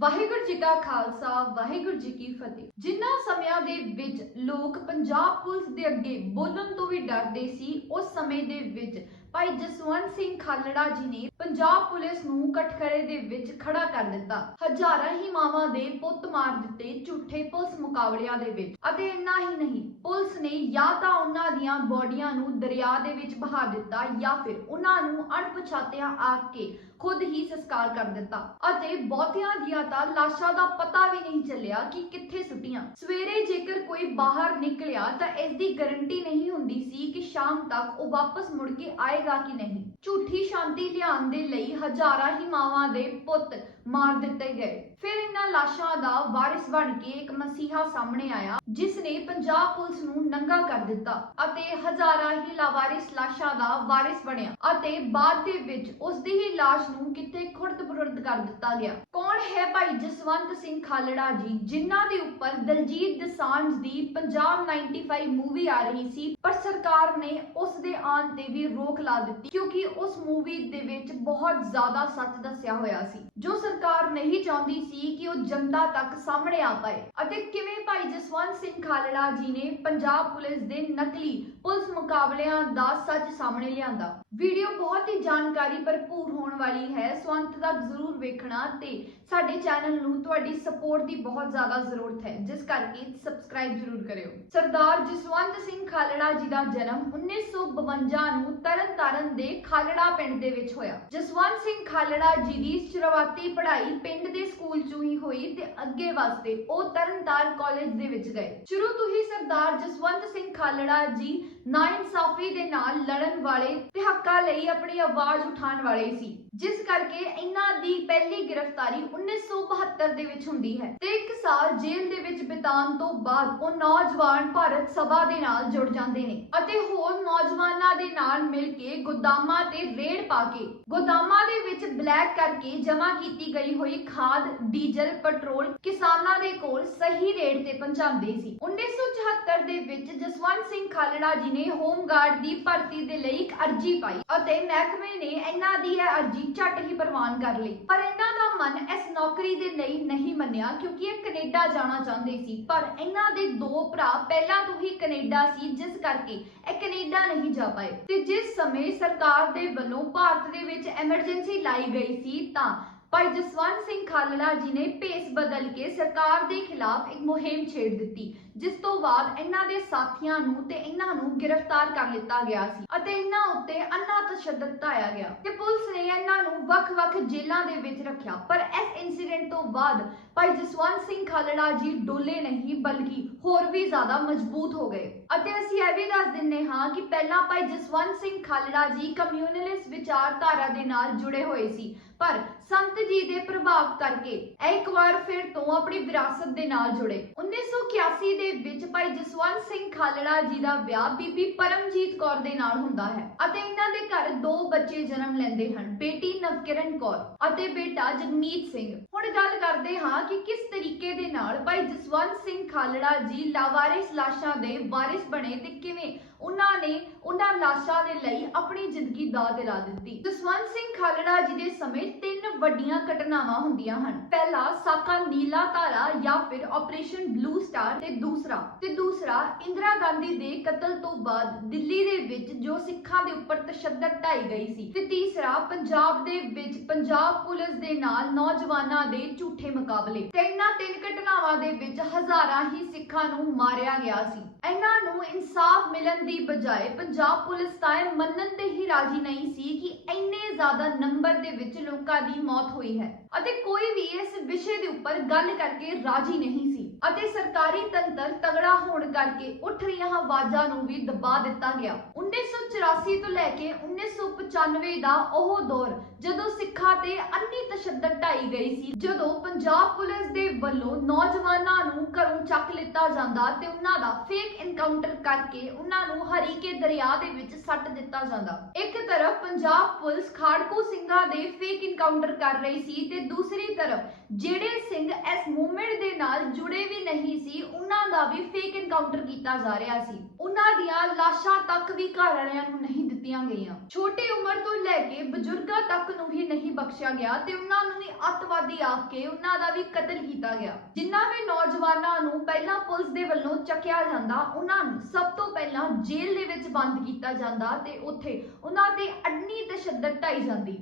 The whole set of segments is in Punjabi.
ਵਾਹਿਗੁਰੂ ਜੀ ਕਾ ਖਾਲਸਾ, ਵਾਹਿਗੁਰੂ ਜੀ ਕੀ ਫਤਿਹ। ਜਿਨ੍ਹਾਂ ਸਮਿਆਂ ਦੇ ਵਿੱਚ ਲੋਕ ਪੰਜਾਬ ਪੁਲਿਸ ਦੇ ਅੱਗੇ ਬੋਲਣ ਤੋਂ ਵੀ ਡਰਦੇ ਸੀ, ਉਸ ਸਮੇਂ ਦੇ ਵਿੱਚ ਭਾਈ ਜਸਵੰਤ ਸਿੰਘ ਖਾਲੜਾ ਜੀ ਨੇ ਪੰਜਾਬ ਪੁਲਿਸ ਨੂੰ ਕਟਖਰੇ ਦੇ ਵਿੱਚ ਖੜਾ ਕਰ ਦਿੱਤਾ। ਹਜ਼ਾਰਾਂ ਹੀ ਮਾਵਾਂ ਦੇ ਪੁੱਤ ਮਾਰ ਦਿੱਤੇ ਝੂਠੇ ਪੁਲਿਸ ਮੁਕਾਬਲਿਆਂ ਦੇ ਵਿੱਚ। ਅਤੇ ਇੰਨਾ ਹੀ ਨਹੀਂ, ਪੁਲਿਸ ਨੇ ਜਾਂ ਤਾਂ ਉਹਨਾਂ ਦੀਆਂ ਬੋਡੀਆਂ ਨੂੰ ਦਰਿਆ ਦੇ ਵਿੱਚ ਬਹਾ ਦਿੱਤਾ ਜਾਂ ਫਿਰ ਉਹਨਾਂ ਨੂੰ ਅਣਪਛਾਤਿਆਂ ਆਖ ਕੇ ਖੁਦ ਹੀ ਸੰਸਕਾਰ ਕਰ ਦਿੱਤਾ। ਅਤੇ ਬਹੁਤਿਆਂ ਦੀਆਂ ਤਾਂ ਲਾਸ਼ਾਂ ਦਾ ਪਤਾ ਵੀ ਨਹੀਂ ਚੱਲਿਆ ਕਿ ਕਿੱਥੇ ਸੁੱਟੀਆਂ। ਸਵੇਰੇ ਜੇਕਰ ਕੋਈ ਬਾਹਰ ਨਿਕਲਿਆ ਤਾਂ ਇਸ ਦੀ ਗਾਰੰਟੀ ਨਹੀਂ ਹੁੰਦੀ ਸੀ ਕਿ ਸ਼ਾਮ ਤੱਕ ਉਹ ਵਾਪਸ ਮੁੜ ਕੇ ਆਏ ਆਏਗਾ ਕਿ ਨਹੀਂ? ਝੂਠੀ ਸ਼ਾਂਤੀ ਲਿਆਉਣ ਦੇ ਲਈ ਹਜ਼ਾਰਾਂ ਹੀ ਮਾਵਾਂ ਦੇ ਪੁੱਤ ਮਾਰ ਦਿੱਤੇ ਗਏ। ਫਿਰ ਇਹਨਾਂ ਲਾਸ਼ਾਂ ਦਾ ਵਾਰਿਸ ਬਣ ਕੇ ਇੱਕ ਮਸੀਹਾ ਸਾਹਮਣੇ ਆਇਆ ਜਿਸ ਨੇ ਪੰਜਾਬ ਪੁਲਿਸ ਨੂੰ ਨੰਗਾ ਕਰ ਦਿੱਤਾ ਅਤੇ ਹਜ਼ਾਰਾਂ ਹੀ ਲਾਵਾਰਿਸ ਲਾਸ਼ਾਂ ਦਾ ਵਾਰਿਸ ਬਣਿਆ ਅਤੇ ਬਾਅਦ ਦੇ ਵਿੱਚ ਉਸ ਦੀ ਹੀ ਲਾਸ਼ ਨੂੰ ਕਿਤੇ ਖੁਰਦ-ਬੁਰਦ ਕਰ ਦਿੱਤਾ ਗਿਆ। ਕੌਣ ਹੈ ਭਾਈ ਜਸਵੰਤ ਸਿੰਘ ਖਾਲੜਾ ਜੀ, ਜਿਨ੍ਹਾਂ ਦੇ ਉੱਪਰ ਦਲਜੀਤ ਦਸਾਂਝ ਦੀ ਪੰਜਾਬ 95 ਮੂਵੀ ਆ ਰਹੀ ਸੀ, ਪਰ ਸਰਕਾਰ ਨੇ ਉਸ ਦੇ ਆਉਣ ਤੇ ਵੀ ਰੋਕ ਲਾ ਦਿੱਤੀ, ਕਿਉਂਕਿ ਉਸ ਮੂਵੀ ਦੇ ਵਿੱਚ ਬਹੁਤ ਜ਼ਿਆਦਾ ਸੱਚ ਦੱਸਿਆ ਹੋਇਆ ਸੀ, ਜੋ ਸਰਕਾਰ ਨਹੀਂ ਚਾਹੁੰਦੀ ਸੀ ਕਿ ਉਹ ਜਨਤਾ ਤੱਕ ਸਾਹਮਣੇ ਆ ਪਾਏ। ਅਤੇ ਕਿਵੇਂ ਭਾਈ ਜਸਵੰਤ ਸਿੰਘ ਖਾਲੜਾ ਜੀ ਨੇ ਪੰਜਾਬ ਪੁਲਿਸ ਦੇ ਨਕਲੀ ਪੁਲਿਸ ਮੁਕਾਬਲਿਆਂ ਦਾ ਸੱਚ ਸਾਹਮਣੇ ਲਿਆਂਦਾ? ਵੀਡੀਓ ਬਹੁਤ ਹੀ ਜਾਣਕਾਰੀ ਭਰਪੂਰ ਹੋਣ ਵਾਲੀ ਹੈ। ਸੋ ਅੰਤ ਤੱਕ ਜ਼ਰੂਰ ਵੇਖਣਾ ਤੇ ਸਾਡੇ ਚੈਨਲ ਨੂੰ ਤੁਹਾਡੀ ਸਪੋਰਟ ਦੀ ਬਹੁਤ ਜ਼ਿਆਦਾ ਜ਼ਰੂਰਤ ਹੈ, ਜਿਸ ਕਰਕੇ ਸਬਸਕ੍ਰਾਈਬ ਜ਼ਰੂਰ ਕਰਿਓ। ਸਰਦਾਰ ਜਸਵੰਤ ਸਿੰਘ ਖਾਲੜਾ ਜੀ ਦਾ ਜਨਮ 1952 ਨੂੰ ਤਰਨਤਾਰਨ ਦੇ ਖਾਲੜਾ ਪਿੰਡ ਦੇ ਵਿੱਚ ਹੋਇਆ। ਜਸਵੰਤ ਸਿੰਘ ਖਾਲੜਾ ਜੀ ਦੀ ਸ਼ੁਰੂਆਤੀ ਪੜ੍ਹਾਈ ਪਿੰਡ ਦੇ ਸਕੂਲ ਚੋਂ ਹੀ ਹੋਈ ਤੇ ਅੱਗੇ ਵਾਸਤੇ ਉਹ ਤਰਨਤਾਰਨ ਕਾਲਜ ਦੇ ਵਿੱਚ ਗਏ। ਸ਼ੁਰੂ ਤੋਂ ਹੀ ਸਰਦਾਰ ਜਸਵੰਤ ਸਿੰਘ ਖਾਲੜਾ ਜੀ ਨਾਇਨਸਾਫੀ ਦੇ ਨਾਲ ਲੜਨ ਵਾਲੇ ਤੇ ਹੱਕਾਂ ਲਈ ਆਪਣੀ ਆਵਾਜ਼ ਉਠਾਉਣ ਵਾਲੇ ਸੀ, ਜਿਸ ਕਰਕੇ ਇਹਨਾਂ ਦੀ ਪਹਿਲੀ ਗ੍ਰਿਫਤਾਰੀ 1972 ਦੇ ਵਿੱਚ ਹੁੰਦੀ ਹੈ ਤੇ ਇੱਕ ਸਾਲ ਜੇਲ੍ਹ ਦੇ ਵਿੱਚ ਬਿਤਾਉਣ ਤੋਂ ਬਾਅਦ ਉਹ ਨੌਜਵਾਨ ਭਾਰਤ ਸਭਾ ਦੇ ਨਾਲ ਜੁੜ ਜਾਂਦੇ ਨੇ ਅਤੇ ਹੋਰ ਨੌਜਵਾਨਾਂ ਦੇ ਨਾਲ ਮਿਲ ਕੇ ਗੋਦਾਮਾਂ ਤੇ ਰੇਡ ਪਾ ਕੇ ਗੋਦਾਮਾਂ ਦੇ ਵਿੱਚ ਬਲੈਕ ਕਰਕੇ ਜਮ੍ਹਾਂ ਕੀਤੀ ਗਈ ਹੋਈ ਖਾਦ, ਡੀਜ਼ਲ, ਪੈਟਰੋਲ ਕਿਸਾਨਾਂ ਦੇ ਕੋਲ ਸਹੀ ਰੇਟ ਤੇ ਪਹੁੰਚਾਉਂਦੇ ਸੀ। 1974 ਦੇ ਵਿੱਚ ਜਸਵੰਤ ਸਿੰਘ ਖਾਲੜਾ ਜੀ ਨੇ ਹੋਮਗਾਰਡ ਦੀ ਭਰਤੀ ਦੇ ਲਈ ਇੱਕ ਅਰਜ਼ੀ ਪਾਈ ਅਤੇ ਮਹਿਕਮੇ ਨੇ ਇਹਨਾਂ ਦੀ ਇਹ ਅਰਜ਼ੀ ਝੱਟ ਹੀ ਪ੍ਰਵਾਨ ਕਰ ਲਈ। ਪਰ ਇਹਨਾਂ ਦਾ ਮਨ ਇਸ ਨੌਕਰੀ ਦੇ ਲਈ ਨਹੀਂ ਮੰਨਿਆ ਕਿਉਂਕਿ ਇਹ ਕੈਨੇਡਾ ਜਾਣਾ ਚਾਹੁੰਦੇ ਸੀ। ਪਰ ਇਹਨਾਂ ਦੇ ਦੋ ਭਰਾ ਪਹਿਲਾਂ ਤੋਂ ਹੀ ਕੈਨੇਡਾ ਸੀ, ਜਿਸ ਕਰਕੇ ਇਹ ਕੈਨੇਡਾ ਨਹੀਂ ਜਾ ਪਾਏ। ਤੇ ਜਿਸ ਸਮੇਂ ਸਰਕਾਰ ਦੇ ਵੱਲੋਂ ਭਾਰਤ ਦੇ ਵਿੱਚ ਐਮਰਜੈਂਸੀ ਲਾਈ ਗਈ ਸੀ, ਤਾਂ ਭਾਈ ਜਸਵੰਤ ਸਿੰਘ ਖਾਲੜਾ ਜੀ ਨੇ ਭੇਸ ਬਦਲ ਕੇ ਸਰਕਾਰ ਦੇ ਖਿਲਾਫ ਇੱਕ ਮੁਹਿੰਮ ਛੇੜ ਦਿੱਤੀ, ਜਿਸ ਤੋਂ ਬਾਅਦ ਇਹਨਾਂ ਦੇ ਸਾਥੀਆਂ ਨੂੰ ਤੇ ਇਹਨਾਂ ਨੂੰ ਗ੍ਰਿਫਤਾਰ ਕਰ ਲਿੱਤਾ ਗਿਆ ਸੀ ਅਤੇ ਇਹਨਾਂ ਉੱਤੇ ਅੰਨਾ ਤਸ਼ੱਦਦ ਢਾਇਆ ਗਿਆ ਤੇ ਪੁਲਿਸ ਨੇ ਇਹਨਾਂ ਨੂੰ ਵੱਖ-ਵੱਖ ਜੇਲ੍ਹਾਂ ਦੇ ਵਿੱਚ ਰੱਖਿਆ। ਪਰ ਇਸ ਇਨਸੀਡੈਂਟ ਤੋਂ ਬਾਅਦ ਭਾਈ ਜਸਵੰਤ ਸਿੰਘ ਖਾਲੜਾ ਜੀ ਡੋਲੇ ਨਹੀਂ, ਬਲਕਿ ਹੋਰ ਵੀ ਜ਼ਿਆਦਾ ਮਜ਼ਬੂਤ ਹੋ ਗਏ। ਅਤੇ ਅਸੀਂ ਇਹ ਵੀ ਦੱਸ ਦਿੰਨੇ ਹਾਂ ਕਿ ਪਹਿਲਾਂ ਭਾਈ ਜਸਵੰਤ ਸਿੰਘ ਖਾਲੜਾ ਜੀ ਕਮਿਊਨਲਿਸਟ ਵਿਚਾਰਧਾਰਾ ਦੇ ਨਾਲ ਜੁੜੇ ਹੋਏ ਸੀ, ਪਰ ਸੰਤ ਜੀ ਦੇ ਪ੍ਰਭਾਵ ਕਰਕੇ ਇਹ ਇੱਕ ਵਾਰ ਫਿਰ ਤੋਂ ਆਪਣੀ ਵਿਰਾਸਤ ਦੇ ਨਾਲ ਜੁੜੇ। 1981 ਦੇ ਵਿੱਚ ਭਾਈ ਜਸਵੰਤ ਸਿੰਘ ਖਾਲੜਾ ਜੀ ਦਾ ਵਿਆਹ ਬੀਬੀ ਪਰਮਜੀਤ ਕੌਰ ਦੇ ਨਾਲ ਹੁੰਦਾ ਹੈ ਅਤੇ ਇਹਨਾਂ ਦੇ ਘਰ ਦੋ ਬੱਚੇ ਜਨਮ ਲੈਂਦੇ ਹਨ, ਬੇਟੀ ਨਵਕਿਰਨ ਕੌਰ ਅਤੇ ਬੇਟਾ ਜਗਮੀਤ ਸਿੰਘ। ਹੁਣ ਗੱਲ ਕਰਦੇ ਹਾਂ ਕਿ ਕਿਸ ਤਰੀਕੇ ਦੇ ਨਾਲ ਭਾਈ ਜਸਵੰਤ ਸਿੰਘ ਖਾਲੜਾ ਜੀ ਲਾਵਾਰਿਸ ਲਾਸ਼ਾਂ ਦੇ ਵਾਰਿਸ ਬਣੇ ਤੇ ਕਿਵੇਂ ਉਹਨਾਂ ਨੇ ਉਹਨਾਂ ਲਾਸ਼ਾਂ ਦੇ ਲਈ ਆਪਣੀ ਜ਼ਿੰਦਗੀ ਦਾਅ ਦਿਲਾ ਦਿੱਤੀ। ਜਸਵੰਤ ਸਿੰਘ ਖਾਲੜਾ ਜੀ ਦੇ ਸਮੇਂ ਤਿੰਨ ਵੱਡੀਆਂ ਘਟਨਾਵਾਂ ਹੁੰਦੀਆਂ ਹਨ। ਪਹਿਲਾ, ਸਾਕਾ ਨੀਲਾ ਤਾਰਾ ਜਾਂ ਫਿਰ ਆਪਰੇਸ਼ਨ ਬਲੂ ਸਟਾਰ ਤੇ ਦੂਸਰਾ ਤੇ ਦੂਸਰਾ, ਇੰਦਰਾ ਗਾਂਧੀ ਦੇ ਕਤਲ ਤੋਂ ਬਾਅਦ ਦਿੱਲੀ ਦੇ ਵਿੱਚ ਜੋ ਸਿੱਖਾਂ ਦੇ ਉੱਪਰ ਤਸ਼ੱਦਦ ਢਾਈ ਗਈ ਸੀ। ਤੇ ਤੀਸਰਾ, ਪੰਜਾਬ ਦੇ ਵਿੱਚ ਪੰਜਾਬ ਪੁਲਿਸ ਦੇ ਨਾਲ ਨੌਜਵਾਨਾਂ ਦੇ ਝੂਠੇ ਮੁਕਾਬਲੇ। ਤੇ ਇਹਨਾਂ ਤਿੰਨ ਘਟਨਾਵਾਂ ਦੇ ਵਿੱਚ ਹਜ਼ਾਰਾਂ ਹੀ ਸਿੱਖਾਂ ਨੂੰ ਮਾਰਿਆ ਗਿਆ ਸੀ। ਇਹਨਾਂ ਨੂੰ ਇਨਸਾਫ ਮਿਲਣ ਦੀ ਬਜਾਏ ਪੰਜਾਬ ਪੁਲਿਸ ਤਾਂ ਮੰਨਣ ਤੇ ਹੀ ਰਾਜੀ ਨਹੀਂ ਸੀ ਕਿ ਇੰਨੇ ਜ਼ਿਆਦਾ ਨੰਬਰ ਦੇ ਵਿੱਚ ਲੋਕਾਂ ਦੀ ਮੌਤ ਹੋਈ ਹੈ ਅਤੇ ਕੋਈ ਵੀ ਇਸ ਵਿਸ਼ੇ ਦੇ ਉੱਪਰ ਗੱਲ ਕਰਕੇ ਰਾਜੀ ਨਹੀਂ ਸੀ ਅਤੇ ਸਰਕਾਰੀ ਤੰਤਰ ਤਗੜਾ ਹੋਣ ਕਰਕੇ ਉੱਠ ਰਹੀਆਂ ਆਵਾਜ਼ਾਂ ਨੂੰ ਵੀ ਦਬਾ ਦਿੱਤਾ ਗਿਆ। 1984 ਤੋਂ ਲੈ ਕੇ 1995 ਦਾ ਉਹ ਦੌਰ ਜਦੋਂ ਸਿੱਖਾਂ ਤੇ ਅੰਨੀ ਤਸ਼ੱਦਦ ਢਾਈ ਗਈ ਸੀ, ਜਦੋਂ ਪੰਜਾਬ ਪੁਲਿਸ ਦੇ ਵੱਲੋਂ ਨੌਜਵਾਨਾਂ ਨੂੰ ਘਰੋਂ ਚੱਕ ਲਿੱਤਾ ਜਾਂਦਾ ਤੇ ਉਹਨਾਂ ਦਾ ਫੇਕ ਐਨਕਾਊਂਟਰ ਕਰਕੇ ਉਹਨਾਂ ਨੂੰ ਹਰੀਕੇ ਦਰਿਆ ਦੇ ਵਿੱਚ ਸੱਟ ਦਿੱਤਾ ਜਾਂਦਾ। ਇੱਕ ਤਰਫ ਪੰਜਾਬ ਪੁਲਿਸ ਖਾੜਕੂ ਸਿੰਘਾਂ ਦੇ ਫੇਕ ਐਨਕਾਊਂਟਰ ਕਰ ਰਹੀ ਸੀ ਤੇ ਦੂਸਰੀ ਤਰਫ ਜਿਹੜੇ ਸਿੰਘ ਇਸ ਮੂਵਮੈਂਟ ਦੇ ਨਾਲ ਜੁੜੇ ਵੀ ਨਹੀਂ ਸੀ, ਉਹਨਾਂ ਦਾ ਵੀ ਫੇਕ ਐਨਕਾਊਂਟਰ ਕੀਤਾ ਜਾ ਰਿਹਾ ਸੀ। ਉਹਨਾਂ ਦੀਆਂ ਲਾਸ਼ਾਂ ਤੱਕ ਵੀ ਘਰ ਵਾਲਿਆਂ ਨੂੰ ਨਹੀਂ ਦਿੱਤੀਆਂ ਗਈਆਂ। ਛੋਟੀ ਉਮਰ ਤੋਂ ਲੈ ਕੇ ਬਜ਼ੁਰਗਾਂ ਤੱਕ ਨੂੰ ਵੀ ਨਹੀਂ ਬਖਸ਼ਿਆ ਗਿਆ ਤੇ ਉਹਨਾਂ ਨੂੰ ਵੀ ਅੱਤਵਾਦੀ ਆਖ ਕੇ ਉਹਨਾਂ ਦਾ ਵੀ ਕਤਲ ਕੀਤਾ ਗਿਆ। ਜਿਨ੍ਹਾਂ ਵੀ ਨੌਜਵਾਨਾਂ ਨੂੰ ਪਹਿਲਾਂ ਪੁਲਿਸ ਦੇ ਵੱਲੋਂ ਚੱਕਿਆ ਜਾਂਦਾ, ਉਹਨਾਂ ਨੂੰ ਸਭ ਤੋਂ ਪਹਿਲਾਂ ਜੇਲ੍ਹ ਦੇ ਵਿੱਚ ਬੰਦ ਕੀਤਾ ਜਾਂਦਾ ਤੇ ਉੱਥੇ ਉਹਨਾਂ ਤੇ ਅੰਨੀ ਤਸ਼ੱਦਦ ਢਾਈ ਜਾਂਦੀ।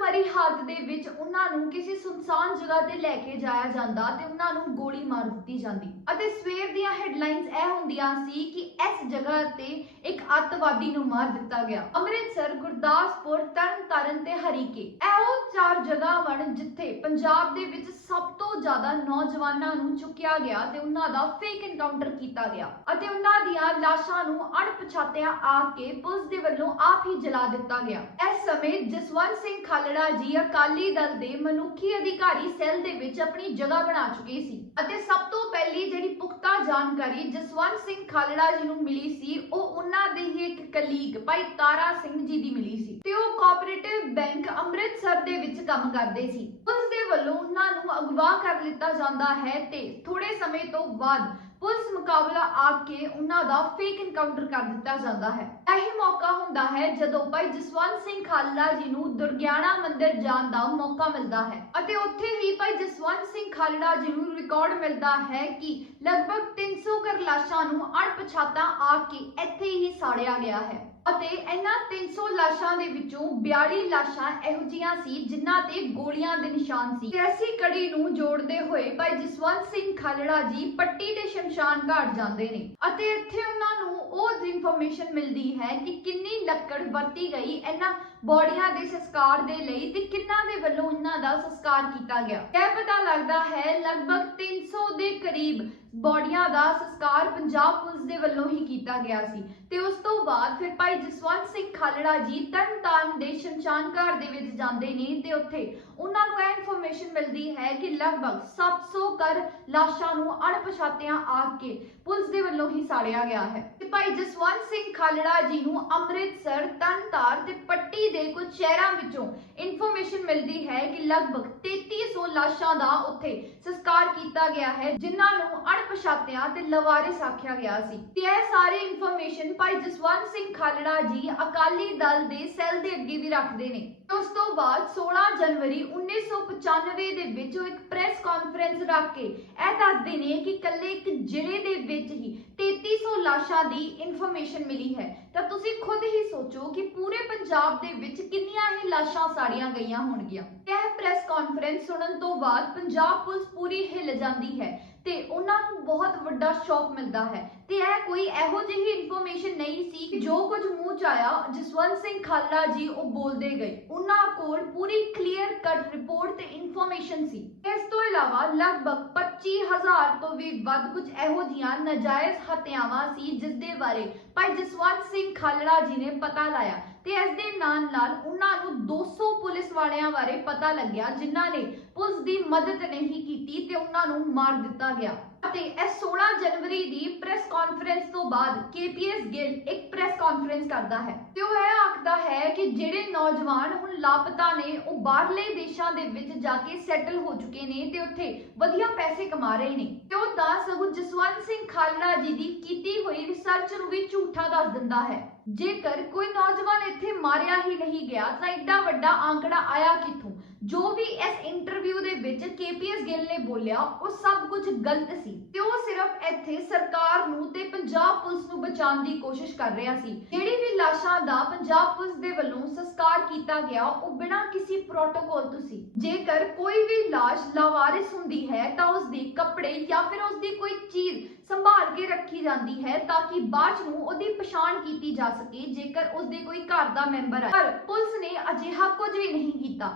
ਮਰੀ ਹਾਲਤ ਦੇ ਵਿੱਚ ਉਹਨਾਂ ਨੂੰ ਕਿਸੇ ਸੁਨਸਾਨ ਜਗ੍ਹਾ ਤੇ ਲੈ ਕੇ ਜਾਇਆ ਜਾਂਦਾ ਤੇ ਉਹਨਾਂ ਨੂੰ ਗੋਲੀ ਮਾਰ ਦਿੱਤੀ ਜਾਂਦੀ। ਅਤੇ ਸਵੇਰ ਦੀਆਂ ਹੈਡਲਾਈਨਸ ਇਹ ਹੁੰਦੀਆਂ ਸੀ ਕਿ ਇਸ ਜਗ੍ਹਾ ਤੇ ਇੱਕ ਅੱਤਵਾਦੀ ਨੂੰ ਮਾਰ ਦਿੱਤਾ ਗਿਆ। ਅੰਮ੍ਰਿਤਸਰ, ਗੁਰਦਾਸਪੁਰ, ਤਰਨਤਾਰਨ ਤੇ ਹਰੀਕੇ। ਇਹੋ ਚਾਰ ਜਗ੍ਹਾ ਹਨ ਜਿੱਥੇ ਪੰਜਾਬ ਦੇ ਵਿੱਚ ਸਭ ਤੋਂ ਜ਼ਿਆਦਾ ਨੌਜਵਾਨਾਂ ਨੂੰ ਚੁੱਕਿਆ ਗਿਆ ਤੇ ਉਹਨਾਂ ਦਾ ਫੇਕ ਐਨਕਾਊਂਟਰ ਕੀਤਾ ਗਿਆ। ਅਤੇ ਉਹਨਾਂ ਦੀਆਂ ਲਾਸ਼ਾਂ ਨੂੰ ਅਣਪਛਾਤਿਆਂ ਆ ਕੇ ਪੁਲਿਸ ਦੇ ਵੱਲੋਂ ਆਪ ਹੀ ਜਲਾ ਦਿੱਤਾ ਗਿਆ। ਇਸ ਸਮੇਂ ਜਸਵੰਤ ਸਿੰਘ ਖਾਲੜਾ ਜੀ ਅਕਾਲੀ ਦਲ ਦੇ ਮਨੁੱਖੀ ਅਧਿਕਾਰੀ ਸੈੱਲ ਦੇ ਵਿੱਚ ਆਪਣੀ ਜਗ੍ਹਾ ਬਣਾ ਚੁੱਕੇ ਸੀ। ਅਤੇ ਸਭ ਤੋਂ ਪਹਿਲੀ ਜਿਹੜੀ ਪੁਖਤਾ ਜਾਣਕਾਰੀ ਜਸਵੰਤ ਸਿੰਘ ਖਾਲੜਾ ਜੀ ਨੂੰ ਮਿਲੀ ਸੀ ਉਹ ਉਹਨਾਂ ਦੇ ਹੀ ਇੱਕ ਕਲੀਗ ਭਾਈ ਤਾਰਾ ਸਿੰਘ ਜੀ ਦੀ ਮਿਲੀ ਸੀ ਤੇ ਉਹ ਕੋਆਪਰੇਟਿਵ ਬੈਂਕ ਅੰਮ੍ਰਿਤਸਰ ਦੇ ਵਿੱਚ ਕੰਮ ਕਰਦੇ ਸੀ। ਪੁਲਿਸ ਦੇ ਵੱਲੋਂ ਉਹਨਾਂ ਨੂੰ ਅਗਵਾ ਕਰ ਲਿੱਤਾ ਜਾਂਦਾ ਹੈ ਤੇ ਥੋੜੇ ਸਮੇਂ ਤੋਂ ਬਾਅਦ ਪੁਲਿਸ ਮੁਕਾਬਲਾ ਆ ਕੇ ਉਹਨਾਂ ਦਾ ਫੇਕ ਐਨਕਾਊਂਟਰ ਕਰ ਦਿੱਤਾ ਜਾਂਦਾ ਹੈ। ਇਹੀ ਮੌਕਾ ਹੁੰਦਾ ਹੈ ਜਦੋਂ ਭਾਈ ਜਸਵੰਤ ਸਿੰਘ ਖਾਲੜਾ ਜੀ ਨੂੰ ਦੁਰਗਿਆਣਾ ਮੰਦਿਰ ਜਾਣ ਦਾ ਮੌਕਾ ਮਿਲਦਾ ਹੈ ਅਤੇ ਉੱਥੇ ਹੀ ਭਾਈ ਜਸਵੰਤ ਸਿੰਘ ਖਾਲੜਾ ਜੀ ਨੂੰ ਰਿਕਾਰਡ ਮਿਲਦਾ ਹੈ ਕਿ ਲਗਭਗ 300 ਕਰ ਲਾਸ਼ਾਂ ਨੂੰ ਅਣਪਛਾਤਾ ਆ ਕੇ ਇੱਥੇ ਹੀ ਸਾੜਿਆ ਗਿਆ ਹੈ। ਅਤੇ ਇਹਨਾਂ 300 ਲਾਸ਼ਾਂ ਦੇ ਵਿੱਚੋਂ 42 ਲਾਸ਼ਾਂ ਇਹੋ ਜਿਹੀਆਂ ਸੀ ਜਿਨ੍ਹਾਂ ਤੇ ਗੋਲੀਆਂ ਦੇ ਨਿਸ਼ਾਨ ਸੀ। ਐਸੀ ਕੜੀ ਨੂੰ ਜੋੜਦੇ ਹੋਏ ਭਾਈ ਜਸਵੰਤ ਸਿੰਘ ਖਾਲੜਾ ਜੀ ਪੱਟੀ ਦੇ ਸ਼ਮਸ਼ਾਨ ਘਾਟ ਜਾਂਦੇ ਨੇ। ਅਤੇ ਇੱਥੇ ਉਹਨਾਂ ਨੂੰ ਉਹ ਇਨਫੋਰਮੇਸ਼ਨ ਮਿਲਦੀ ਹੈ ਕਿ ਕਿੰਨੀ ਲੱਕੜ ਵਰਤੀ ਗਈ, ਇਹਨਾਂ ਬੋਡੀਆਂ ਦੇ ਸੰਸਕਾਰ ਦੇ ਲਈ ਤੇ ਕਿੰਨਾਂ ਦੇ ਵੱਲੋਂ ਇਹਨਾਂ ਦਾ ਸੰਸਕਾਰ ਕੀਤਾ ਗਿਆ? ਇਹ ਪਤਾ ਲੱਗਦਾ ਹੈ, ਲਗਭਗ 300 ਦੇ ਕਰੀਬ ਬੋਡੀਆਂ ਦਾ ਸੰਸਕਾਰ ਪੰਜਾਬ ਪੁਲਿਸ ਦੇ ਵੱਲੋਂ ਹੀ ਕੀਤਾ ਗਿਆ ਸੀ। ਤੇ ਉਸ ਤੋਂ ਬਾਅਦ ਫਿਰ ਭਾਈ ਜਸਵੰਤ ਸਿੰਘ ਖਾਲੜਾ ਜੀ ਤਰਨਤਾਰਨ ਦੇ ਸ਼ਮਸ਼ਾਨ ਘਾਟ ਦੇ ਵਿੱਚ ਜਾਂਦੇ ਨੇ ਤੇ ਉੱਥੇ ਉਹਨਾਂ ਨੂੰ ਇਹ ਇਨਫੋਰਮੇਸ਼ਨ ਮਿਲਦੀ ਹੈ ਕਿ ਲਗਭਗ 700 ਕਰ ਲਾਸ਼ਾਂ ਨੂੰ ਅਣਪਛਾਤਿਆਂ ਆ ਕੇ ਪੁਲਿਸ ਦੇ ਵੱਲੋਂ ਹੀ ਸਾੜਿਆ ਗਿਆ ਹੈ। ਤੇ ਭਾਈ ਜਸਵੰਤ ਸਿੰਘ ਖਾਲੜਾ ਜੀ ਨੂੰ ਅੰਮ੍ਰਿਤਸਰ, ਤਰਨਤਾਰਨ ਤੇ ਪੱਟੀ ਦੇ ਕੁਝ ਸ਼ਹਿਰਾਂ ਵਿੱਚੋਂ ਇਨਫੋਰਮੇਸ਼ਨ ਮਿਲਦੀ ਹੈ ਕਿ ਲਗਭਗ 3300 ਲਾਸ਼ਾਂ ਦਾ ਉੱਥੇ ਸੰਸਕਾਰ ਕੀਤਾ ਗਿਆ ਹੈ, ਜਿਨ੍ਹਾਂ ਨੂੰ ਅਣਪਛਾਤਿਆਂ ਤੇ ਲਵਾਰਿਸ ਆਖਿਆ ਗਿਆ ਸੀ। ਤੇ ਇਹ ਸਾਰੀ ਇਨਫੋਰਮੇਸ਼ਨ ਭਾਈ ਜਸਵੰਤ ਸਿੰਘ ਖਾਲੜਾ ਜੀ ਅਕਾਲੀ ਦਲ ਦੇ ਸੈੱਲ ਦੇ ਅੱਗੇ ਵੀ ਰੱਖਦੇ ਨੇ। ਉਸ ਤੋਂ ਬਾਅਦ 16 ਜਨਵਰੀ 1995 ਦੇ ਵਿੱਚ ਉਹ ਇੱਕ ਪ੍ਰੈਸ ਕਾਨਫਰੰਸ ਰੱਖ ਕੇ ਇਹ ਦੱਸਦੇ ਨੇ ਕਿ ਕੱਲੇ ਇੱਕ ਜ਼ਿਲ੍ਹੇ ਦੇ ਵਿੱਚ ਹੀ 3300 ਲਾਸ਼ਾਂ ਦੀ ਇਨਫੋਰਮੇਸ਼ਨ ਮਿਲੀ ਹੈ। ਤਾਂ ਤੁਸੀਂ ਖੁਦ ਹੀ ਸੋਚੋ ਕਿ ਪੂਰੇ ਪੰਜਾਬ ਦੇ ਵਿੱਚ ਕਿੰਨੀਆਂ ਹੀ ਲਾਸ਼ਾਂ ਸਾੜੀਆਂ ਗਈਆਂ ਹੋਣਗੀਆਂ। ਇਹ ਪ੍ਰੈਸ ਕਾਨਫਰੰਸ ਸੁਣਨ ਤੋਂ ਬਾਅਦ ਪੰਜਾਬ ਪੁਲਿਸ ਪੂਰੀ ਹਿੱਲ ਜਾਂਦੀ ਹੈ ਤੇ ਉਹਨਾਂ ਨੂੰ ਬਹੁਤ ਵੱਡਾ ਸ਼ੌਕ ਮਿਲਦਾ ਹੈ। ਤੇ ਇਹ ਕੋਈ ਇਹੋ ਜਿਹੀ ਇਨਫੋਰਮੇਸ਼ਨ ਨਹੀਂ ਸੀ ਕਿ ਜੋ ਕੁਝ ਮੂੰਹ ਚ ਆਇਆ, ਜਸਵੰਤ ਸਿੰਘ ਖਾਲਾ ਜੀ ਉਹ ਬੋਲਦੇ ਗਏ। ਉਹਨਾਂ ਕੋਲ ਪੂਰੀ ਕਲੀਅਰ ਕੱਟ ਰਿਪੋਰਟ ਤੇ ਇਨਫੋਰਮੇਸ਼ਨ ਸੀ। ਇਸ ਤੋਂ ਇਲਾਵਾ ਲਗਭਗ 25000 ਤੋਂ ਵੀ ਵੱਧ ਕੁਝ ਇਹੋ ਜਿਹੀਆਂ ਨਜਾਇਜ਼ ਹੱਤਿਆਵਾਂ ਸੀ ਜਿਸ ਦੇ ਬਾਰੇ ਭਾਈ ਜਸਵੰਤ ਸਿੰਘ ਖਾਲੜਾ ਜੀ ਨੇ ਪਤਾ ਲਾਇਆ ਤੇ ਇਸ ਦੇ ਨਾਲ ਨਾਲ ਉਹਨਾਂ ਨੂੰ 200 ਪੁਲਿਸ ਵਾਲਿਆਂ ਬਾਰੇ ਪਤਾ ਲੱਗਿਆ ਜਿਨ੍ਹਾਂ ਨੇ ਪੁਲਿਸ ਦੀ ਮਦਦ ਨਹੀਂ ਕੀਤੀ ਤੇ ਉਹਨਾਂ ਨੂੰ ਮਾਰ ਦਿੱਤਾ ਗਿਆ। ਅਤੇ ਇਹ 16 ਜਨਵਰੀ ਦੀ ਪ੍ਰੈਸ ਕਾਨਫਰੰਸ ਤੋਂ ਬਾਅਦ ਕੇਪੀਐਸ ਗਿੱਲ ਇੱਕ ਪ੍ਰੈਸ ਕਾਨਫਰੰਸ ਕਰਦਾ ਹੈ ਤੇ ਉਹ ਇਹ ਆਖਦਾ ਹੈ ਕਿ ਜਿਹੜੇ ਨੌਜਵਾਨ ਹੁਣ ਲਾਪਤਾ ਨੇ, ਉਹ ਬਾਹਰਲੇ ਦੇਸ਼ਾਂ ਦੇ ਵਿੱਚ ਜਾ ਕੇ ਸੈਟਲ ਹੋ ਚੁੱਕੇ ਨੇ ਤੇ ਉੱਥੇ ਵਧੀਆ ਪੈਸੇ ਕਮਾ ਰਹੇ ਨੇ। ਤੇ ਉਹ ਤਾਂ ਸਗੋਂ ਜਸਵੰਤ ਸਿੰਘ ਖਾਲੜਾ ਜੀ ਦੀ ਕੀਤੀ ਹੋਈ ਰਿਸਰਚ ਨੂੰ ਵੀ ਝੂਠਾ ਦੱਸ ਦਿੰਦਾ ਹੈ। ਜੇਕਰ ਕੋਈ ਨੌਜਵਾਨ ਇੱਥੇ ਮਾਰਿਆ ਹੀ ਨਹੀਂ ਗਿਆ ਤਾਂ ਐਡਾ ਵੱਡਾ ਆંકੜਾ ਆਇਆ ਕਿੱਥੋਂ? ਜੋ ਵੀ ਇਸ ਇੰਟਰਵਿਊ ਦੇ ਵਿੱਚ ਕੇਪੀਐਸ ਗਿੱਲ ਨੇ ਬੋਲਿਆ, ਉਹ ਸਭ ਕੁਝ ਗਲਤ ਸੀ। ਤੇ ਉਹ ਸਿਰਫ ਇੱਥੇ ਸਰਕਾਰ ਨੂੰ ਤੇ ਪੰਜਾਬ ਪੁਲਿਸ ਨੂੰ ਬਚਾਉਣ ਦੀ ਕੋਸ਼ਿਸ਼ ਕਰ ਰਿਹਾ ਸੀ। ਜਿਹੜੀ ਵੀ ਲਾਸ਼ਾਂ ਦਾ ਪੰਜਾਬ ਪੁਲਿਸ ਦੇ ਵੱਲੋਂ ਸੰਸਕਾਰ ਕੀਤਾ ਗਿਆ, ਉਹ ਬਿਨਾਂ ਕਿਸੇ ਪ੍ਰੋਟੋਕੋਲ ਤੋਂ ਸੀ। ਜੇਕਰ ਕੋਈ ਵੀ ਲਾਸ਼ ਲਾਵਾਰਿਸ ਹੁੰਦੀ ਹੈ, ਤਾਂ ਉਸ ਦੇ ਕੱਪੜੇ ਜਾਂ ਫਿਰ ਉਸ ਦੀ ਕੋਈ ਚੀਜ਼ ਸੰਭਾਲ ਕੇ ਰੱਖੀ ਜਾਂਦੀ ਹੈ, ਤਾਂ ਕਿ ਬਾਅਦ ਨੂੰ ਉਹਦੀ ਪਛਾਣ ਕੀਤੀ ਜਾ ਸਕੇ, ਜੇਕਰ ਉਸ ਦੇ ਕੋਈ ਘਰ ਦਾ ਮੈਂਬਰ ਹੈ। ਪਰ ਪੁਲਿਸ ਨੇ ਅਜਿਹਾ ਕੁਝ ਵੀ ਨਹੀਂ ਕੀਤਾ।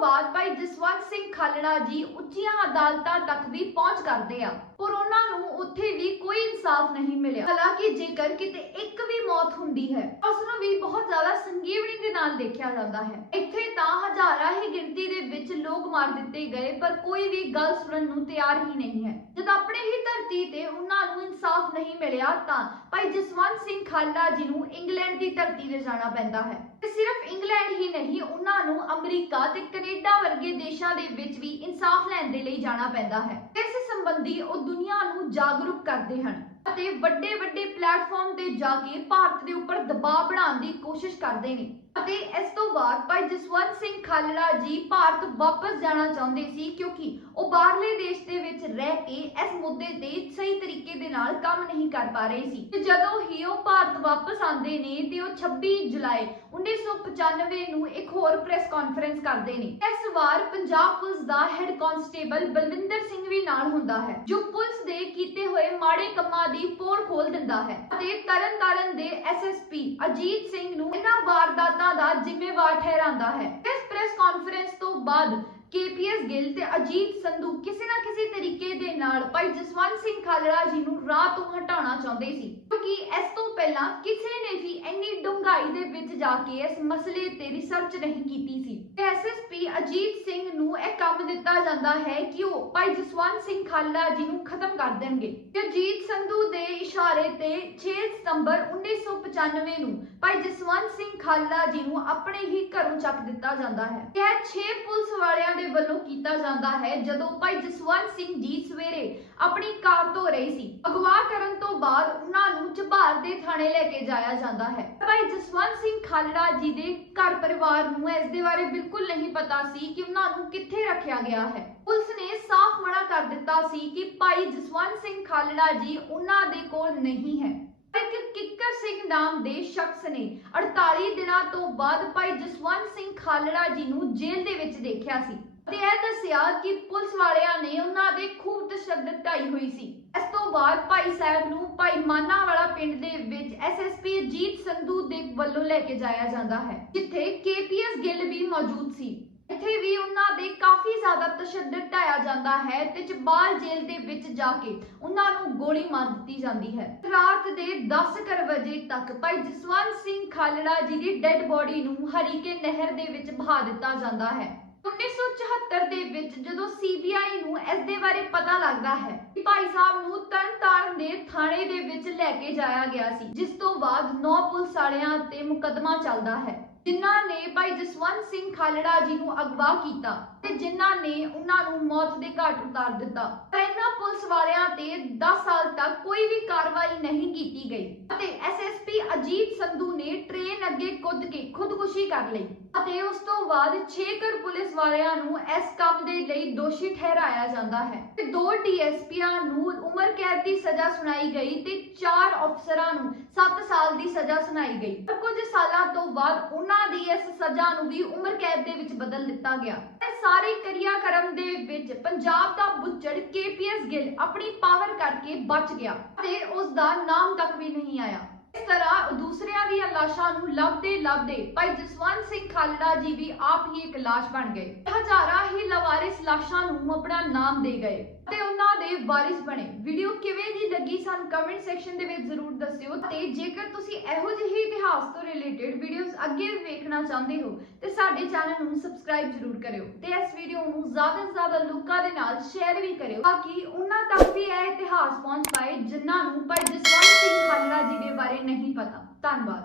ਬਾਅਦ ਭਾਈ ਜਸਵੰਤ ਸਿੰਘ ਖਾਲੜਾ ਜੀ ਉੱਚੀਆਂ ਅਦਾਲਤਾਂ ਤੱਕ ਵੀ ਪਹੁੰਚ ਕਰਦੇ ਆ, ਪਰ ਉਹਨਾਂ ਨੂੰ ਉੱਥੇ ਵੀ ਕੋਈ ਇਨਸਾਫ ਨਹੀਂ ਮਿਲਿਆ। ਹਾਲਾਂਕਿ ਜੇਕਰ ਕਿਤੇ ਇੱਕ ਵੀ ਮੌਤ ਹੁੰਦੀ ਹੈ, ਉਸ ਨੂੰ ਵੀ ਬਹੁਤ ਜ਼ਿਆਦਾ ਸੰਗੀਵਨੀ ਦੇ ਨਾਲ ਦੇਖਿਆ ਜਾਂਦਾ ਹੈ। ਇੱਥੇ ਤਾਂ ਹਜ਼ਾਰਾਂ ਹੀ ਗਿਣਤੀ ਦੇ ਵਿੱਚ ਲੋਕ ਮਾਰ ਦਿੱਤੇ ਗਏ, ਪਰ ਕੋਈ ਵੀ ਗੱਲ ਸੁਣਨ ਨੂੰ ਤਿਆਰ ਹੀ ਨਹੀਂ ਹੈ। ਜਦ ਆਪਣੇ ਹੀ ਧਰਤੀ ਤੇ ਉਹਨਾਂ ਨੂੰ ਇਨਸਾਫ ਨਹੀਂ ਮਿਲਿਆ, ਤਾਂ ਭਾਈ ਜਸਵੰਤ ਸਿੰਘ ਖਾਲੜਾ ਜੀ ਨੂੰ ਇੰਗਲੈਂਡ ਦੀ ਧਰਤੀ ਤੇ ਜਾਣਾ ਪੈਂਦਾ ਹੈ। ਤੇ ਸਿਰਫ ਇੰਗਲੈਂਡ ਹੀ ਨਹੀਂ, ਉਹਨਾਂ ਨੂੰ ਅਮਰੀਕਾ ਤੇ ਕੈਨੇਡਾ ਵਰਗੇ ਦੇਸ਼ਾਂ ਦੇ ਵਿੱਚ ਵੀ ਇਨਸਾਫ ਲੈਣ ਦੇ ਲਈ ਜਾਣਾ ਪੈਂਦਾ ਹੈ। ਇਸ ਸੰਬੰਧੀ ਉਹ ਦੁਨੀਆ ਨੂੰ ਜਾਗਰੂਕ ਕਰਦੇ ਹਨ ਅਤੇ ਵੱਡੇ ਵੱਡੇ ਪਲੇਟਫਾਰਮ ਤੇ ਜਾ ਕੇ ਭਾਰਤ ਦੇ ਉੱਪਰ ਦਬਾਅ ਬਣਾਉਣ ਦੀ ਕੋਸ਼ਿਸ਼ ਕਰਦੇ ਨੇ। ਅਤੇ ਇਸ ਤੋਂ ਬਾਅਦ ਭਾਈ ਜਸਵੰਤ ਸਿੰਘ ਖਾਲੜਾ ਜੀ ਭਾਰਤ ਵਾਪਸ ਜਾਣਾ ਚਾਹੁੰਦੇ ਸੀ ਕਿਉਂਕਿ ਉਹ ਬਾਹਰਲੇ ਦੇਸ਼ ਦੇ ਵਿੱਚ ਰਹਿ ਕੇ ਇਸ ਮੁੱਦੇ ਤੇ ਸਹੀ ਤਰੀਕੇ ਦੇ ਨਾਲ ਕੰਮ ਨਹੀਂ ਕਰ ਪਾ ਰਹੇ ਸੀ। ਤੇ ਜਦੋਂ ਹੀ ਉਹ ਭਾਰਤ ਵਾਪਸ ਆਉਂਦੇ ਨੇ ਤੇ ਉਹ 26 ਜੁਲਾਈ 1995 ਨੂੰ ਇੱਕ ਹੋਰ ਪ੍ਰੈਸ ਕਾਨਫਰੰਸ ਕਰਦੇ ਨੇ। ਇਸ ਵਾਰ ਪੰਜਾਬ ਪੁਲਿਸ ਦਾ ਹੈੱਡ ਕਾਂਸਟੇਬਲ ਬਲਵਿੰਦਰ ਸਿੰਘ ਵੀ ਨਾਲ ਹੁੰਦਾ ਹੈ, ਜੋ ਪੁਲਿਸ ਦੇ ਕੀਤੇ ਹੋਏ ਮਾੜੇ ਕੰਮਾਂ ਦੀ ਪੋਲ ਖੋਲ ਦਿੰਦਾ ਹੈ। ਅਤੇ ਤਰਨਤਾਰਨ ਦੇ ਐਸਐਸਪੀ ਅਜੀਤ ਸਿੰਘ ਨੂੰ ਇਹਨਾਂ ਵਾਰਦਾਤਾਂ ਦਾ ਜ਼ਿੰਮੇਵਾਰ ਠਹਿਰਾਉਂਦਾ ਹੈ। ਇਸ ਪ੍ਰੈਸ ਕਾਨਫਰੰਸ ਤੋਂ ਬਾਅਦ ਕੇਪੀਐਸ ਗਿੱਲ ਤੇ ਅਜੀਤ ਸੰਧੂ ਕਿਸੇ ਨਾ ਕਿਸੇ ਤਰੀਕੇ ਦੇ ਨਾਲ ਭਾਈ ਜਸਵੰਤ ਸਿੰਘ ਖਾਲੜਾ ਜੀ ਨੂੰ ਰਾਹ ਤੋਂ ਹਟਾਉਣਾ ਚਾਹੁੰਦੇ ਸੀ। ਕਿਉਂਕਿ ਇਸ ਤੋਂ ਪਹਿਲਾਂ ਕਿਸੇ ਨੇ ਵੀ ਇੰਨੀ ਡੂੰਘਾਈ ਦੇ ਵਿੱਚ ਜਾ ਕੇ ਇਸ ਮਸਲੇ ਤੇ ਰਿਸਰਚ ਨਹੀਂ ਕੀਤੀ ਸੀ। ਐਸਐਸਪੀ ਅਜੀਤ ਸਿੰਘ ਨੂੰ ਇਹ ਕੰਮ ਦਿੱਤਾ ਜਾਂਦਾ ਹੈ ਕਿ ਉਹ ਭਾਈ ਜਸਵੰਤ ਸਿੰਘ ਖਾਲੜਾ ਜੀ ਨੂੰ ਖਤਮ ਕਰ ਦੇਣਗੇ। ਤੇ ਅਜੀਤ ਸੰਧੂ ਦੇ ਇਸ਼ਾਰੇ ਤੇ 6 ਸਤੰਬਰ 1995 ਨੂੰ ਭਾਈ ਜਸਵੰਤ ਸਿੰਘ ਖਾਲੜਾ ਜੀ ਨੂੰ ਆਪਣੇ ਹੀ ਘਰੋਂ ਚੱਕ ਦਿੱਤਾ ਜਾਂਦਾ ਹੈ। ਇਹ 6 ਪੁਲਿਸ ਵਾਲਿਆਂ ਦੇ ਵੱਲੋਂ ਕੀਤਾ ਜਾਂਦਾ ਹੈ ਜਦੋਂ ਭਾਈ ਜਸਵੰਤ ਸਿੰਘ ਜੀ ਸਵੇਰੇ ਆਪਣੀ ਕਾਰ ਧੋ ਰਹੀ ਸੀ। ਅਗਵਾ ਕਰਨ ਤੋਂ ਬਾਅਦ ਉਹਨਾਂ ਨੂੰ ਝਬਾਰ ਦੇ ਥਾਣੇ ਲੈ ਕੇ ਜਾਇਆ ਜਾਂਦਾ ਹੈ। ਭਾਈ ਜਸਵੰਤ ਸਿੰਘ ਖਾਲਾ ਜੀ ਦੇ ਘਰ ਪਰਿਵਾਰ ਨੂੰ ਇਸ ਦੇ ਬਾਰੇ ਬਿਲਕੁਲ ਨਹੀਂ ਪਤਾ ਸੀ ਕਿ ਉਹਨਾਂ ਨੂੰ ਕਿੱਥੇ ਰੱਖਿਆ ਗਿਆ ਹੈ। ਪੁਲਿਸ ਨੇ ਸਾਫ਼ ਮਨਾ ਕਰ ਦਿੱਤਾ ਸੀ ਕਿ ਭਾਈ ਜਸਵੰਤ ਸਿੰਘ ਖਾਲੜਾ ਜੀ ਉਹਨਾਂ ਦੇ ਕੋਲ ਨਹੀਂ ਹੈ। ਇੱਕ ਕਿੱਕਰ ਸਿੰਘ ਨਾਮ ਦੇ ਸ਼ਖਸ ਨੇ 48 ਦਿਨਾਂ ਤੋਂ ਬਾਅਦ ਭਾਈ ਜਸਵੰਤ ਸਿੰਘ ਖਾਲੜਾ ਜੀ ਨੂੰ ਜੇਲ੍ਹ ਦੇ ਵਿੱਚ ਦੇਖਿਆ ਸੀ। ਤੇ ਇਹ ਦੱਸਿਆ ਕਿ ਪੁਲਿਸ ਵਾਲਿਆਂ ਨੇ ਉਹਨਾਂ ਦੇ ਖੂਬ ਤਸ਼ੱਦਦ ਢਾਈ ਹੋਈ ਸੀ। ਇਸ ਤੋਂ ਬਾਅਦ ਭਾਈ ਸਾਹਿਬ ਨੂੰ ਭਾਈ ਮਾਨਾਵਾਲਾ ਪਿੰਡ ਦੇ ਵਿੱਚ ਐਸਐਸਪੀ ਅਜੀਤ ਸੰਧੂ ਦੇ ਵੱਲੋਂ ਲੈ ਕੇ ਜਾਇਆ ਜਾਂਦਾ ਹੈ, ਜਿੱਥੇ ਕੇਪੀਐਸ ਗਿੱਲ ਵੀ ਮੌਜੂਦ ਸੀ। ਇੱਥੇ ਵੀ ਉਹਨਾਂ ਦੇ ਕਾਫੀ ਜ਼ਿਆਦਾ ਤਸ਼ੱਦਦ ਢਾਇਆ ਜਾਂਦਾ ਹੈ ਤੇ ਚਬਾਲ ਜੇਲ੍ਹ ਦੇ ਵਿੱਚ ਜਾ ਕੇ ਉਹਨਾਂ ਨੂੰ ਗੋਲੀ ਮਾਰ ਦਿੱਤੀ ਜਾਂਦੀ ਹੈ। ਰਾਤ ਦੇ 10 ਕਰ ਵਜੇ ਤੱਕ ਭਾਈ ਜਸਵੰਤ ਸਿੰਘ ਖਾਲੜਾ ਜੀ ਦੀ ਡੈੱਡ ਬੋਡੀ ਨੂੰ ਹਰੀਕੇ ਨਹਿਰ ਦੇ ਵਿੱਚ ਬਹਾ ਦਿੱਤਾ ਜਾਂਦਾ ਹੈ। 1974 ਦੇ ਵਿੱਚ ਜਦੋਂ ਸੀਬੀਆਈ ਨੂੰ ਇਸ ਦੇ ਬਾਰੇ ਪਤਾ ਲੱਗਦਾ ਹੈ ਕਿ ਭਾਈ ਸਾਹਿਬ ਨੂੰ ਤਰਨਤਾਰਨ ਦੇ ਥਾਣੇ ਦੇ ਵਿੱਚ ਲੈ ਕੇ ਜਾਇਆ ਗਿਆ ਸੀ, ਜਿਸ ਤੋਂ ਬਾਅਦ ਨੌ ਪੁਲਿਸ ਵਾਲਿਆਂ ਤੇ ਮੁਕੱਦਮਾ ਚੱਲਦਾ ਹੈ। ਜਿਨ੍ਹਾਂ ਨੇ ਭਾਈ ਜਸਵੰਤ ਸਿੰਘ ਖਾਲੜਾ ਜੀ ਨੂੰ ਅਗਵਾ ਕੀਤਾ ਤੇ ਜਿਨ੍ਹਾਂ ਨੇ ਉਹਨਾਂ ਨੂੰ ਮੌਤ ਦੇ ਘਾਟ ਉਤਾਰ ਦਿੱਤਾ। ਇਹਨਾਂ ਪੁਲਿਸ ਵਾਲਿਆਂ ਤੇ 10 ਸਾਲ ਤੱਕ ਕੋਈ ਵੀ ਕਾਰਵਾਈ ਨਹੀਂ ਕੀਤੀ ਗਈ ਅਤੇ ਐਸਐਸਪੀ ਅਜੀਤ ਸੰਧੂ ਨੇ ਟ੍ਰੇਨ ਅੱਗੇ ਕੁੱਦ ਕੇ ਖੁਦਕੁਸ਼ੀ ਕਰ ਲਈ ਅਤੇ ਉਸ ਤੋਂ ਬਾਅਦ 6 ਕਰ ਪੁਲਿਸ ਵਾਲਿਆਂ ਨੂੰ ਇਸ ਕੰਮ ਦੇ ਲਈ ਦੋਸ਼ੀ ਠਹਿਰਾਇਆ ਜਾਂਦਾ ਹੈ। ਤੇ ਦੋ ਡੀਐਸਪੀਆਂ ਨੂੰ ਉਮਰ ਕੈਦ ਦੀ ਸਜ਼ਾ ਸੁਣਾਈ ਗਈ ਤੇ ਚਾਰ ਅਫਸਰਾਂ ਨੂੰ 7 ਸਾਲ ਦੀ ਸਜ਼ਾ ਸੁਣਾਈ ਗਈ। ਪਰ ਕੁਝ ਸਾਲਾਂ ਤੋਂ ਬਾਅਦ ਉਹਨਾਂ ਦੀ ਇਸ ਸਜ਼ਾ ਨੂੰ ਵੀ ਉਮਰ ਕੈਦ ਦੇ ਵਿੱਚ ਬਦਲ ਦਿੱਤਾ ਗਿਆ। ਇਹ ਸਾਰੇ ਕਿਰਿਆਕਰਮ ਦੇ ਵਿੱਚ ਪੰਜਾਬ ਦਾ ਬੁੱਚੜ ਕੇਪੀਐਸ ਗਿੱਲ ਆਪਣੀ ਪਾਵਰ ਕਰਕੇ ਬਚ ਗਿਆ ਤੇ ਉਸ ਦਾ ਨਾਮ ਤੱਕ ਵੀ ਨਹੀਂ ਆਇਆ। ਇਸ ਤਰ੍ਹਾਂ ਦੂਸਰਿਆਂ ਦੀਆਂ ਲਾਸ਼ਾਂ ਨੂੰ ਲੱਭਦੇ ਲੱਭਦੇ ਭਾਈ ਜਸਵੰਤ ਸਿੰਘ ਖਾਲੜਾ ਜੀ ਵੀ ਆਪ ਹੀ ਇੱਕ ਲਾਸ਼ ਬਣ ਗਏ। ਹਜ਼ਾਰਾਂ ਹੀ ਲਵਾਰਿਸ ਲਾਸ਼ਾਂ ਨੂੰ ਆਪਣਾ ਨਾਮ ਦੇ ਗਏ ਤੇ ਉਹਨਾਂ ਦੇ ਵਾਰਿਸ ਬਣੇ। ਵੀਡੀਓ ਕਿਵੇਂ ਦੀ ਲੱਗੀ ਸਾਨੂੰ ਕਮੈਂਟ ਸੈਕਸ਼ਨ ਦੇ ਵਿੱਚ ਜ਼ਰੂਰ ਦੱਸਿਓ ਤੇ ਜੇਕਰ ਤੁਸੀਂ ਇਹੋ ਜਿਹੇ ਇਤਿਹਾਸ ਤੋਂ ਰਿਲੇਟਡ ਵੀਡੀਓਜ਼ ਅੱਗੇ ਵੀ ਵੇਖਣਾ ਚਾਹੁੰਦੇ ਹੋ ਤੇ ਸਾਡੇ ਚੈਨਲ ਨੂੰ ਸਬਸਕ੍ਰਾਈਬ ਜ਼ਰੂਰ ਕਰਿਓ ਤੇ ਇਸ ਵੀਡੀਓ ਨੂੰ ਜ਼ਿਆਦਾ ਤੋਂ ਜ਼ਿਆਦਾ ਲੋਕਾਂ ਦੇ ਨਾਲ ਸ਼ੇਅਰ ਵੀ ਕਰਿਓ ਤਾਂ ਕਿ ਉਹਨਾਂ ਤੱਕ ਵੀ ਇਹ ਇਤਿਹਾਸ ਪਹੁੰਚ ਪਾਏ ਜਿਨ੍ਹਾਂ ਨੂੰ ਭਾਈ ਜਸਵੰਤ ਸਿੰਘ ਖਾਲੜਾ ਜੀ ਦੇ ਬਾਰੇ ਬਾਰੇ ਨਹੀਂ ਪਤਾ। ਧੰਨਵਾਦ।